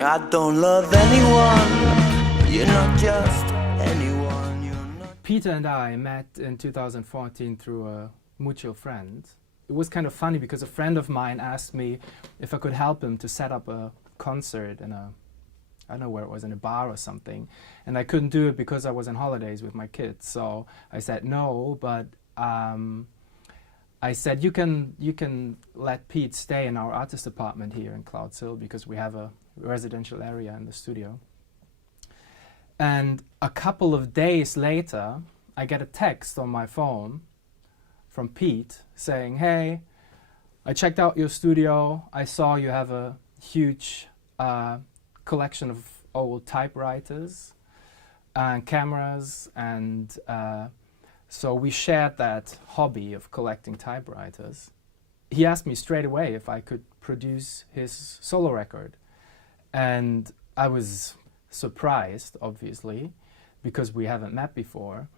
I don't love anyone. You're not just anyone. You're not. Peter and I met in 2014 through a mutual friend. It was kind of funny because a friend of mine asked me if I could help him to set up a concert in a, I don't know where it was, in a bar or something. And I couldn't do it because I was on holidays with my kids. So I said no, but I said you can let Pete stay in our artist apartment here in Clouds Hill because we have a residential area in the studio. And a couple of days later, I get a text on my phone from Pete saying, "Hey, I checked out your studio. I saw you have a huge collection of old typewriters and cameras, and so we shared that hobby of collecting typewriters." He asked me straight away if I could produce his solo record. And I was surprised, obviously, because we haven't met before.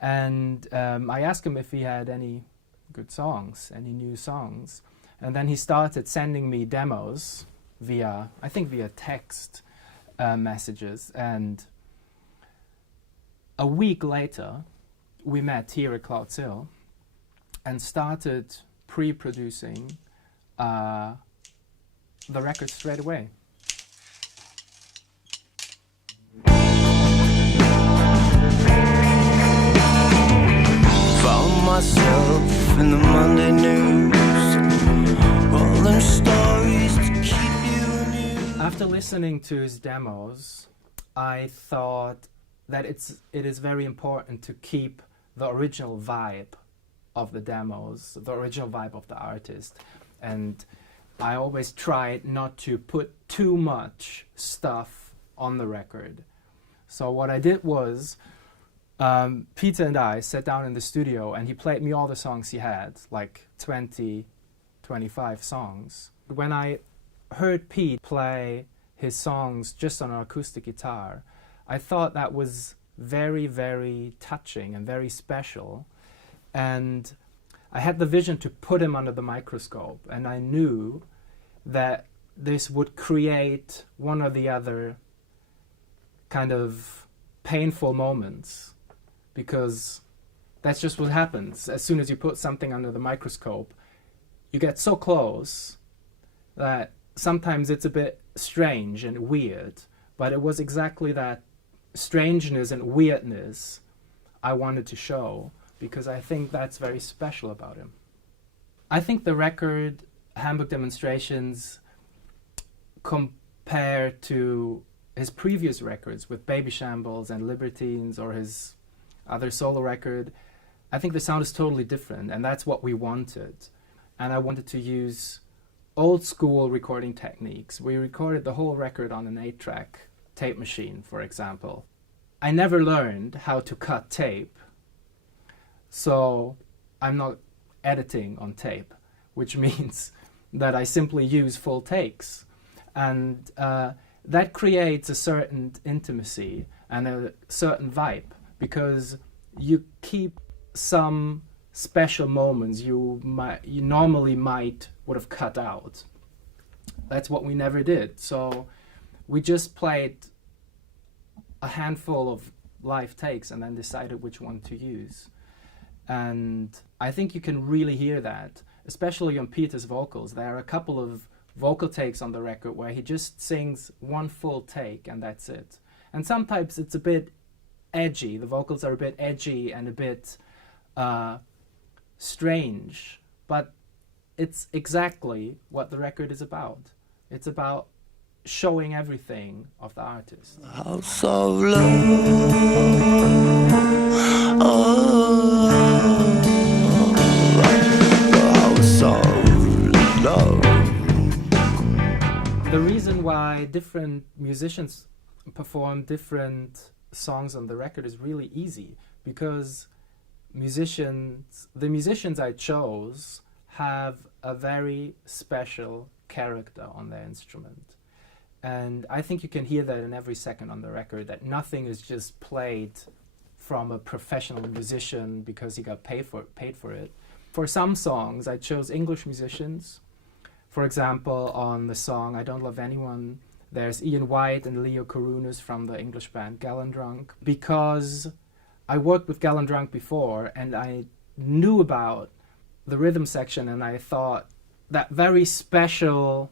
And I asked him if he had any good songs, any new songs. And then he started sending me demos via, I think via text messages. And a week later, we met here at Clouds Hill and started pre-producing the record straight away. Found myself in the Monday news, all them stories to keep you amused. After listening to his demos, I thought that it is very important to keep the original vibe of the demos, the original vibe of the artist. And I always tried not to put too much stuff on the record. So what I did was, Peter and I sat down in the studio and he played me all the songs he had, like 20, 25 songs. When I heard Pete play his songs just on an acoustic guitar, I thought that was very, very touching and very special. And I had the vision to put him under the microscope, and I knew that this would create one or the other kind of painful moments, because that's just what happens. As soon as you put something under the microscope, you get so close that sometimes it's a bit strange and weird, but it was exactly that strangeness and weirdness I wanted to show, because I think that's very special about him. I think the record Hamburg Demonstrations, compared to his previous records with Baby Shambles and Libertines or his other solo record, I think the sound is totally different, and that's what we wanted. And I wanted to use old school recording techniques. We recorded the whole record on an 8-track tape machine, for example. I never learned how to cut tape, so I'm not editing on tape, which means that I simply use full takes. And that creates a certain intimacy and a certain vibe, because you keep some special moments you normally would have cut out. That's what we never did. So we just played a handful of live takes and then decided which one to use. And I think you can really hear that, especially on Peter's vocals. There are a couple of vocal takes on the record where he just sings one full take and that's it. And sometimes it's a bit edgy. The vocals are a bit edgy and a bit strange, but it's exactly what the record is about. It's about showing everything of the artist. House of love. Oh, the house of love. The reason why different musicians perform different songs on the record is really easy, because the musicians I chose have a very special character on their instrument. And I think you can hear that in every second on the record, that nothing is just played from a professional musician because he got paid for it. For some songs, I chose English musicians. For example, on the song I Don't Love Anyone, There's Ian White and Leo Korunis from the English band Gallendrunk. Because I worked with Gallendrunk before and I knew about the rhythm section, and I thought that very special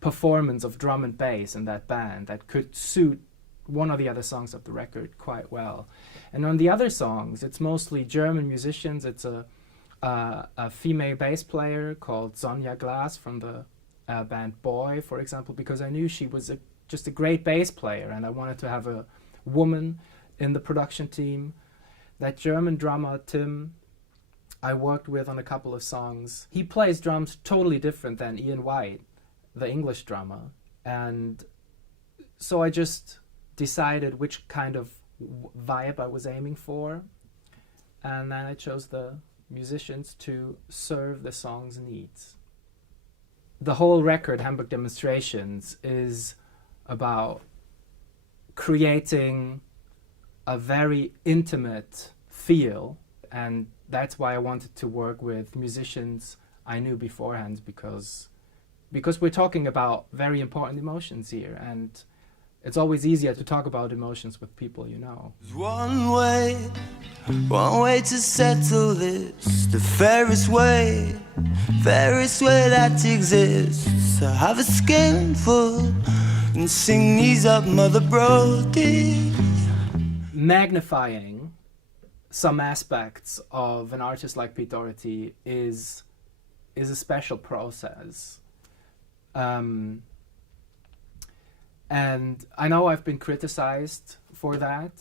performance of drum and bass in that band that could suit one or the other songs of the record quite well. And on the other songs, it's mostly German musicians. It's a female bass player called Sonja Glass from the band Boy, for example, because I knew she was just a great bass player and I wanted to have a woman in the production team. That German drummer, Tim, I worked with on a couple of songs. He plays drums totally different than Ian White, the English drummer. And so I just decided which kind of vibe I was aiming for. And then I chose the musicians to serve the song's needs. The whole record, Hamburg Demonstrations, is about creating a very intimate feel, and that's why I wanted to work with musicians I knew beforehand, because we're talking about very important emotions here, and it's always easier to talk about emotions with people you know. There's one way to settle this, the fairest way that exists. So have a skinful and sing these up, Mother Brody. Magnifying some aspects of an artist like Pete Doherty is a special process. And I know I've been criticized for that.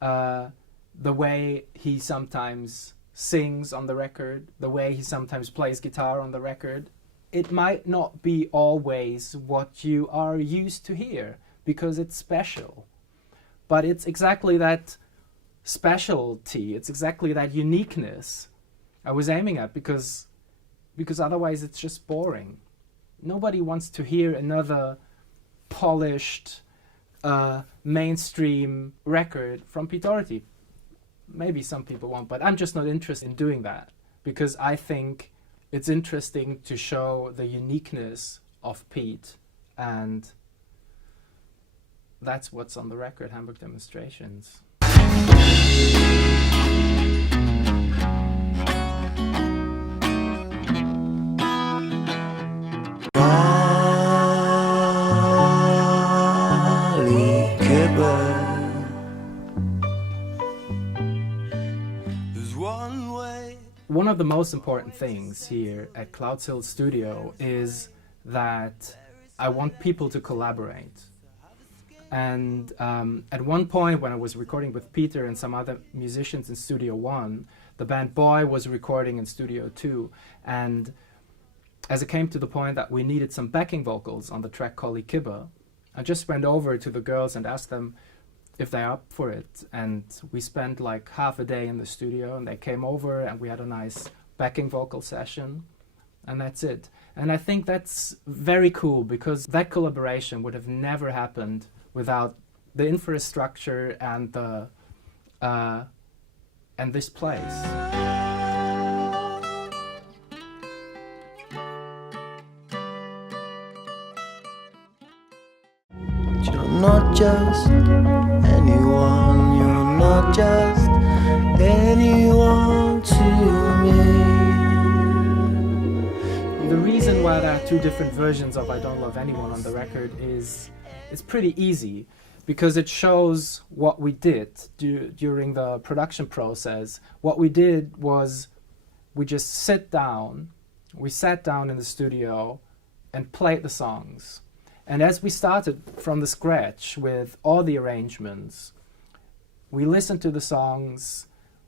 The way he sometimes sings on the record, the way he sometimes plays guitar on the record, it might not be always what you are used to hear, because it's special. But it's exactly that specialty, it's exactly that uniqueness I was aiming at, because otherwise it's just boring. Nobody wants to hear another polished mainstream record from Pete Doherty. Maybe some people want, but I'm just not interested in doing that, because I think it's interesting to show the uniqueness of Pete, and that's what's on the record, Hamburg Demonstrations. One of the most important things here at Clouds Hill Studio is that I want people to collaborate. And at one point when I was recording with Peter and some other musicians in Studio 1, the band Boy was recording in Studio 2. And as it came to the point that we needed some backing vocals on the track Collie Kibba, I just went over to the girls and asked them if they're up for it. And we spent like half a day in the studio, and they came over and we had a nice backing vocal session, and that's it. And I think that's very cool, because that collaboration would have never happened without the infrastructure and the and this place. You're not just anyone, you're not just anyone to me. The reason why there are two different versions of I Don't Love Anyone on the record is it's pretty easy, because it shows what we did during the production process. What we did was we just sat down in the studio and played the songs. And as we started from the scratch with all the arrangements, we listened to the songs,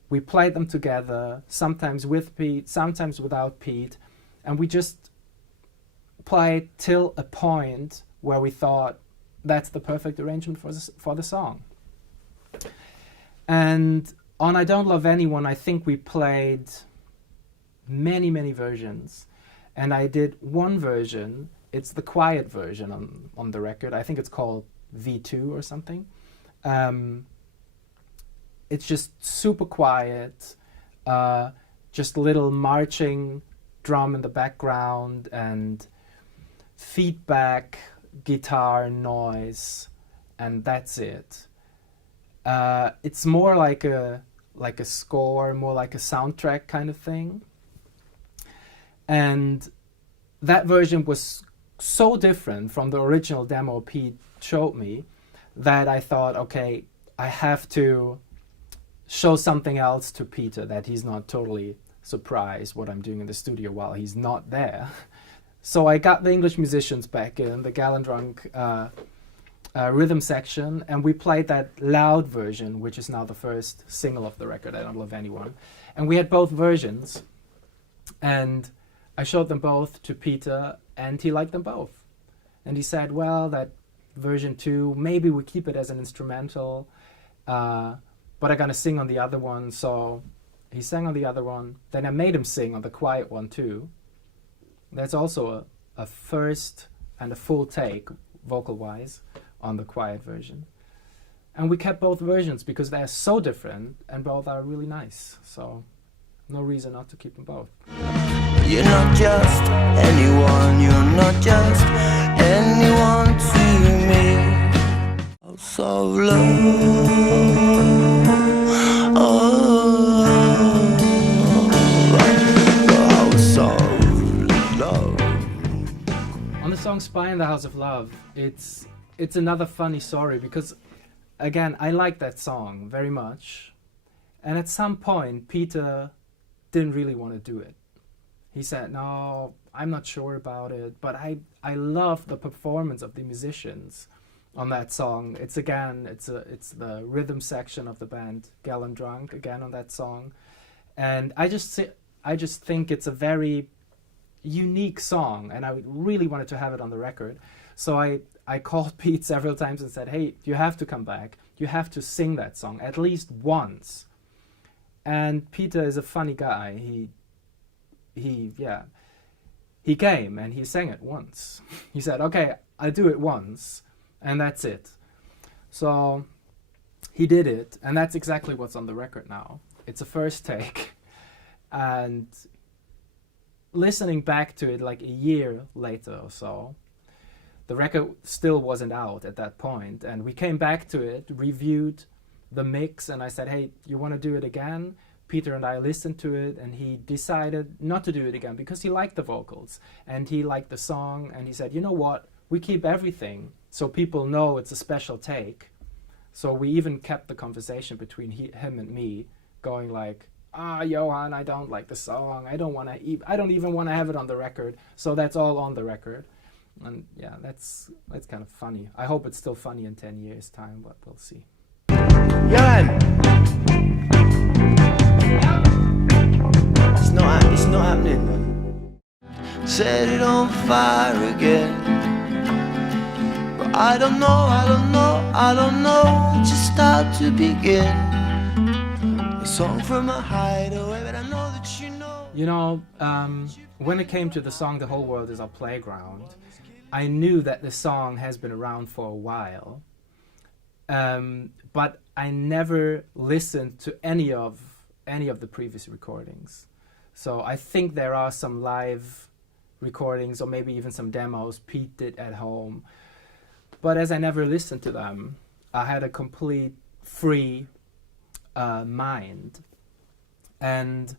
we played them together, sometimes with Pete, sometimes without Pete, and we just played till a point where we thought that's the perfect arrangement for the song. And on I Don't Love Anyone, I think we played many, many versions. And I did one version. It's the quiet version on the record. I think it's called V2 or something. It's just super quiet, just little marching drum in the background and feedback guitar noise, and that's it. It's more like a score, more like a soundtrack kind of thing. And that version was so different from the original demo Pete showed me that I thought, okay, I have to show something else to Peter, that he's not totally surprised what I'm doing in the studio while he's not there. So I got the English musicians back in, the Gallendrunk rhythm section, and we played that loud version, which is now the first single of the record, I Don't Love Anyone. And we had both versions, and I showed them both to Peter, and he liked them both. And he said, well, that version 2, maybe we keep it as an instrumental, but I'm gonna sing on the other one. So he sang on the other one. Then I made him sing on the quiet one too. That's also a first and a full take, vocal-wise, on the quiet version. And we kept both versions because they're so different and both are really nice. So no reason not to keep them both. You're not just anyone, you're not just anyone to me. House of love, house of love. On the song Spy in the House of Love, it's another funny story because, again, I like that song very much. And at some point, Peter didn't really want to do it. He said, no, I'm not sure about it, but I love the performance of the musicians on that song. It's the rhythm section of the band Gallendrunk again on that song. And I just think it's a very unique song, and I really wanted to have it on the record. So I called Pete several times and said, hey, you have to come back. You have to sing that song at least once. And Peter is a funny guy. He came and he sang it once. He said, okay, I'll do it once, and that's it. So he did it, and that's exactly what's on the record now. It's a first take. And listening back to it like a year later or so, the record still wasn't out at that point, and we came back to it, reviewed the mix, and I said, hey, you want to do it again? Peter and I listened to it, and he decided not to do it again because he liked the vocals and he liked the song, and he said, you know what, we keep everything so people know it's a special take. So we even kept the conversation between him and me going like, Johan, I don't like the song, I don't even want to have it on the record, so that's all on the record. And yeah, that's kind of funny. I hope it's still funny in 10 years time, but we'll see. Johan! It's not happening, man. Set it on fire again. But I don't know just how to begin. A song from a hideaway, but I know that you know. You know, when it came to the song The Whole World Is Our Playground, I knew that the song has been around for a while. But I never listened to any of the previous recordings. So I think there are some live recordings or maybe even some demos Pete did at home. But as I never listened to them, I had a complete free mind. And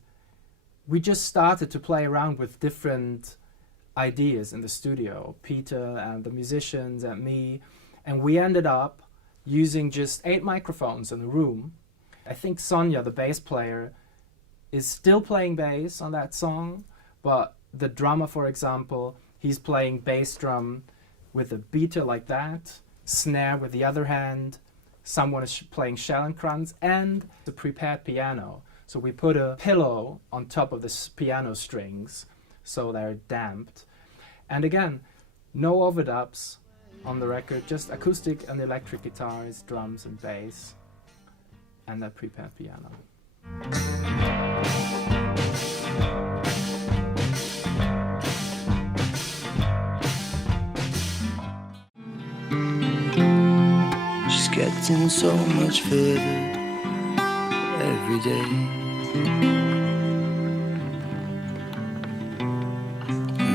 we just started to play around with different ideas in the studio, Peter and the musicians and me. And we ended up using just 8 microphones in the room. I think Sonia, the bass player, is still playing bass on that song, but the drummer, for example, he's playing bass drum with a beater like that, snare with the other hand, someone is playing Schellenkranz, and the prepared piano. So we put a pillow on top of the piano strings so they're damped. And again, no overdubs on the record, just acoustic and electric guitars, drums and bass, and that prepared piano. She's getting so much further every day.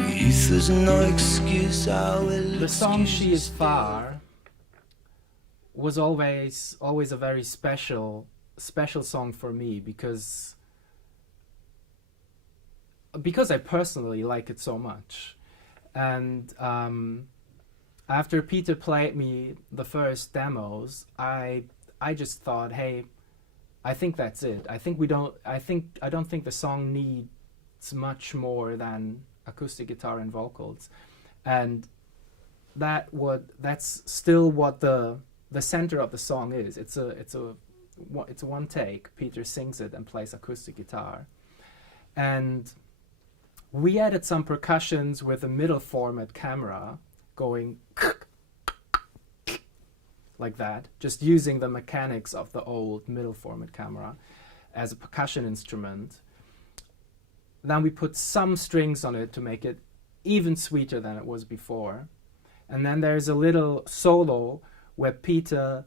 We truth was no excuse. I will The song excuse "She you Is Far" was always a very special song for me because I personally like it so much. And after Peter played me the first demos, I just thought, hey, I think that's it. I don't think the song needs much more than acoustic guitar and vocals, and that's still what the center of the song is. It's a one take. Peter sings it and plays acoustic guitar, and we added some percussions with a middle format camera going like that, just using the mechanics of the old middle format camera as a percussion instrument. Then we put some strings on it to make it even sweeter than it was before. And then there's a little solo where Peter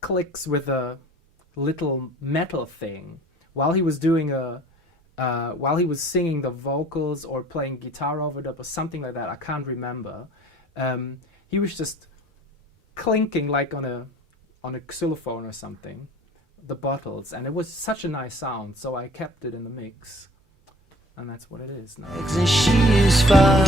clicks with a little metal thing while he was doing while he was singing the vocals or playing guitar overdub or something like that. I can't remember. He was just clinking like on a xylophone or something, the bottles, and it was such a nice sound, so I kept it in the mix, and that's what it is now. And she is far.